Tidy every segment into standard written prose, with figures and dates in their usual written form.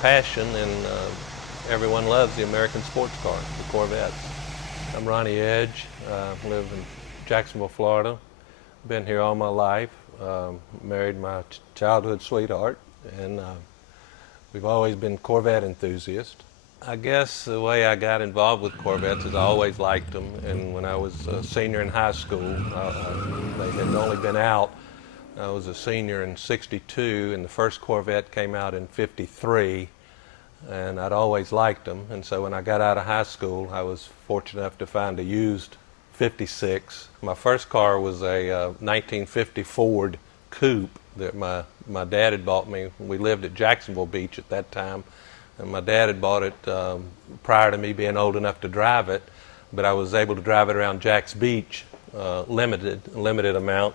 passion, and everyone loves the American sports car, the Corvettes. I'm Ronnie Edge. Live in Jacksonville, Florida. Been here all my life. Married my childhood sweetheart, and we've always been Corvette enthusiasts. I guess the way I got involved with Corvettes is I always liked them, and when I was a senior in high school, they had only been out. I was a senior in '62, and the first Corvette came out in '53, and I'd always liked them. And so when I got out of high school, I was fortunate enough to find a used '56. My first car was a 1950 Ford Coupe that my dad had bought me. We lived at Jacksonville Beach at that time, and my dad had bought it prior to me being old enough to drive it, but I was able to drive it around Jack's Beach, limited amount.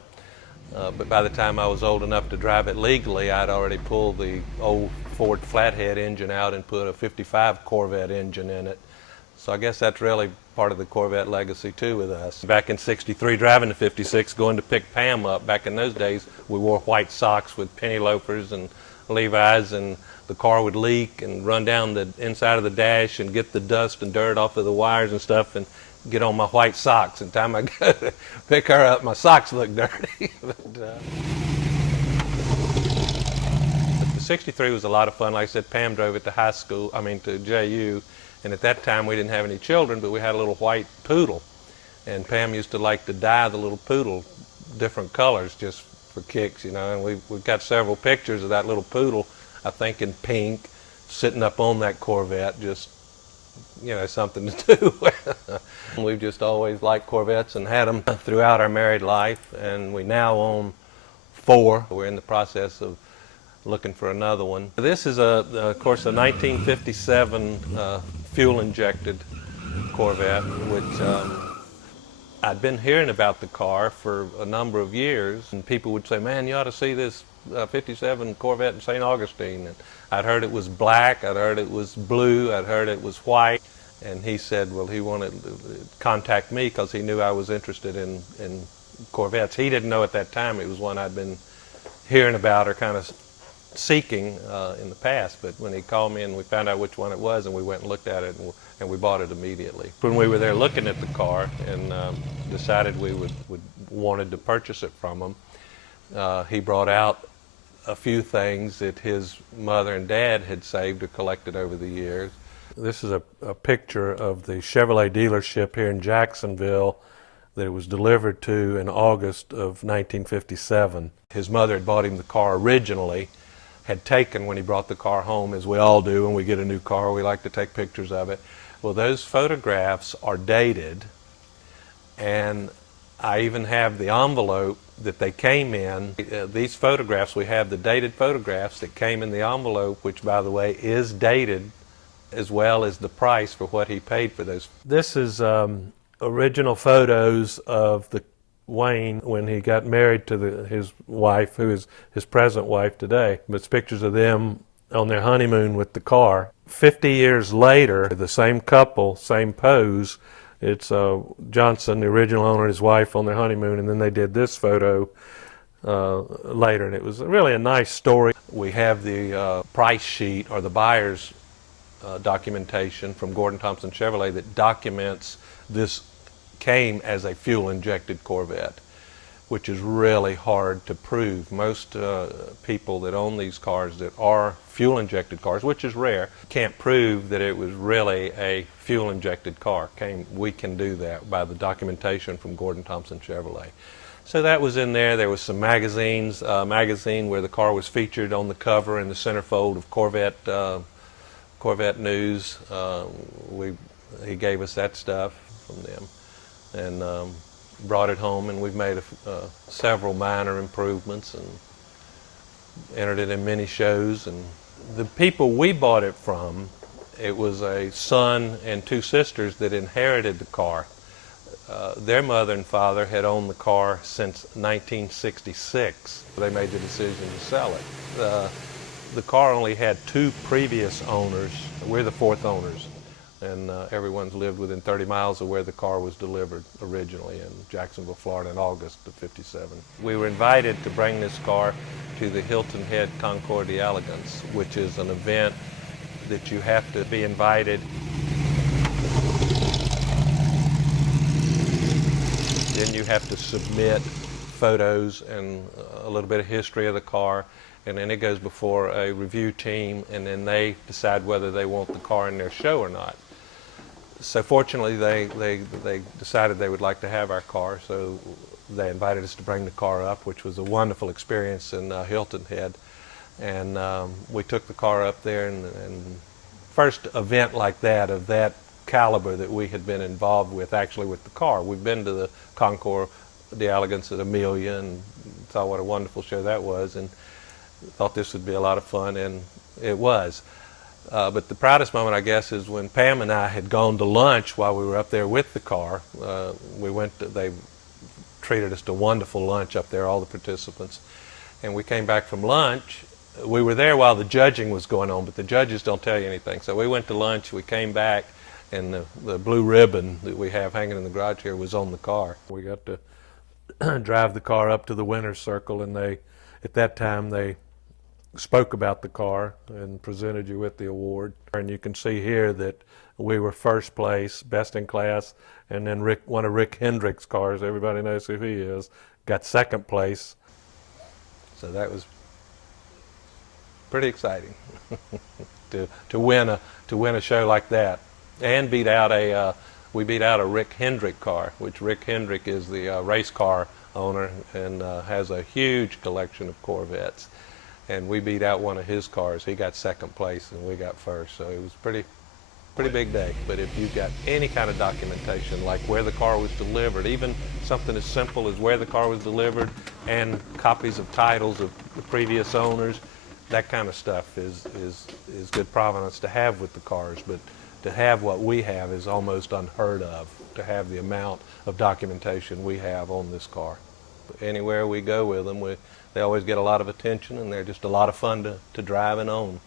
But by the time I was old enough to drive it legally, I'd already pulled the old Ford flathead engine out and put a '55 Corvette engine in it. So I guess that's really part of the Corvette legacy too with us. Back in '63, driving the '56, going to pick Pam up, back in those days, we wore white socks with penny loafers and Levi's, and the car would leak and run down the inside of the dash and get the dust and dirt off of the wires and stuff, and get on my white socks. And the time I go to pick her up, my socks look dirty. But the '63 was a lot of fun. Like I said, Pam drove it to to JU, and at that time we didn't have any children, but we had a little white poodle, and Pam used to like to dye the little poodle different colors just for kicks, you know. And we've got several pictures of that little poodle, I think in pink, sitting up on that Corvette, just, you know, something to do. We've just always liked Corvettes and had them throughout our married life, and we now own 4. We're in the process of looking for another one. This is, of course, a 1957 fuel-injected Corvette, which I'd been hearing about the car for a number of years, and people would say, "Man, you ought to see this '57 Corvette in St. Augustine." And I'd heard it was black, I'd heard it was blue, I'd heard it was white. And he said, well, he wanted to contact me because he knew I was interested in Corvettes. He didn't know at that time it was one I'd been hearing about or kind of seeking in the past. But when he called me and we found out which one it was, and we went and looked at it, and we bought it immediately. When we were there looking at the car and decided we wanted to purchase it from him, he brought out a few things that his mother and dad had saved or collected over the years. This is a picture of the Chevrolet dealership here in Jacksonville that it was delivered to in August of 1957. His mother had bought him the car originally, had taken when he brought the car home, as we all do when we get a new car, we like to take pictures of it. Well, those photographs are dated, and I even have the envelope that they came in. These photographs, we have the dated photographs that came in the envelope, which, by the way, is dated, as well as the price for what he paid for those. This is original photos of Wayne when he got married to his wife, who is his present wife today. It's pictures of them on their honeymoon with the car. 50 years later, the same couple, same pose. It's Johnson, the original owner, and his wife on their honeymoon, and then they did this photo later, and it was really a nice story. We have the price sheet, or the buyer's documentation from Gordon Thompson Chevrolet that documents this came as a fuel-injected Corvette, which is really hard to prove. Most people that own these cars that are fuel-injected cars, which is rare, can't prove that it was really a fuel-injected car. We can do that by the documentation from Gordon Thompson Chevrolet. So that was in there. There was some magazines, magazine where the car was featured on the cover in the centerfold of Corvette News. He gave us that stuff from them, and brought it home, and we've made several minor improvements and entered it in many shows. And the people we bought it from, it was a son and 2 sisters that inherited the car. Their mother and father had owned the car since 1966. They made the decision to sell it. The car only had 2 previous owners. We're the 4th owners, and everyone's lived within 30 miles of where the car was delivered originally in Jacksonville, Florida in August of '57. We were invited to bring this car to the Hilton Head Concours d'Elegance, which is an event that you have to be invited. Then you have to submit photos and a little bit of history of the car, and then it goes before a review team, and then they decide whether they want the car in their show or not. So fortunately, they decided they would like to have our car, so they invited us to bring the car up, which was a wonderful experience in Hilton Head. And we took the car up there, and first event like that, of that caliber that we had been involved with, actually with the car. We've been to the Concours d'Elegance at Amelia and saw what a wonderful show that was, and thought this would be a lot of fun, and it was. But the proudest moment, I guess, is when Pam and I had gone to lunch while we were up there with the car. They treated us to a wonderful lunch up there, all the participants. And we came back from lunch. We were there while the judging was going on, but the judges don't tell you anything. So we went to lunch, we came back, and the blue ribbon that we have hanging in the garage here was on the car. We got to drive the car up to the winner's circle, and at that time, they spoke about the car and presented you with the award. And you can see here that we were first place, best in class, and then one of Rick Hendrick's cars, everybody knows who he is, got second place. So that was pretty exciting to win a show like that, and we beat out a Rick Hendrick car, which Rick Hendrick is the race car owner and has a huge collection of Corvettes. And we beat out one of his cars. He got second place and we got first. So it was pretty big day. But if you got any kind of documentation, like where the car was delivered, even something as simple as where the car was delivered and copies of titles of the previous owners, that kind of stuff is good provenance to have with the cars. But to have what we have is almost unheard of, to have the amount of documentation we have on this car. But anywhere we go with them, they always get a lot of attention, and they're just a lot of fun to drive and own.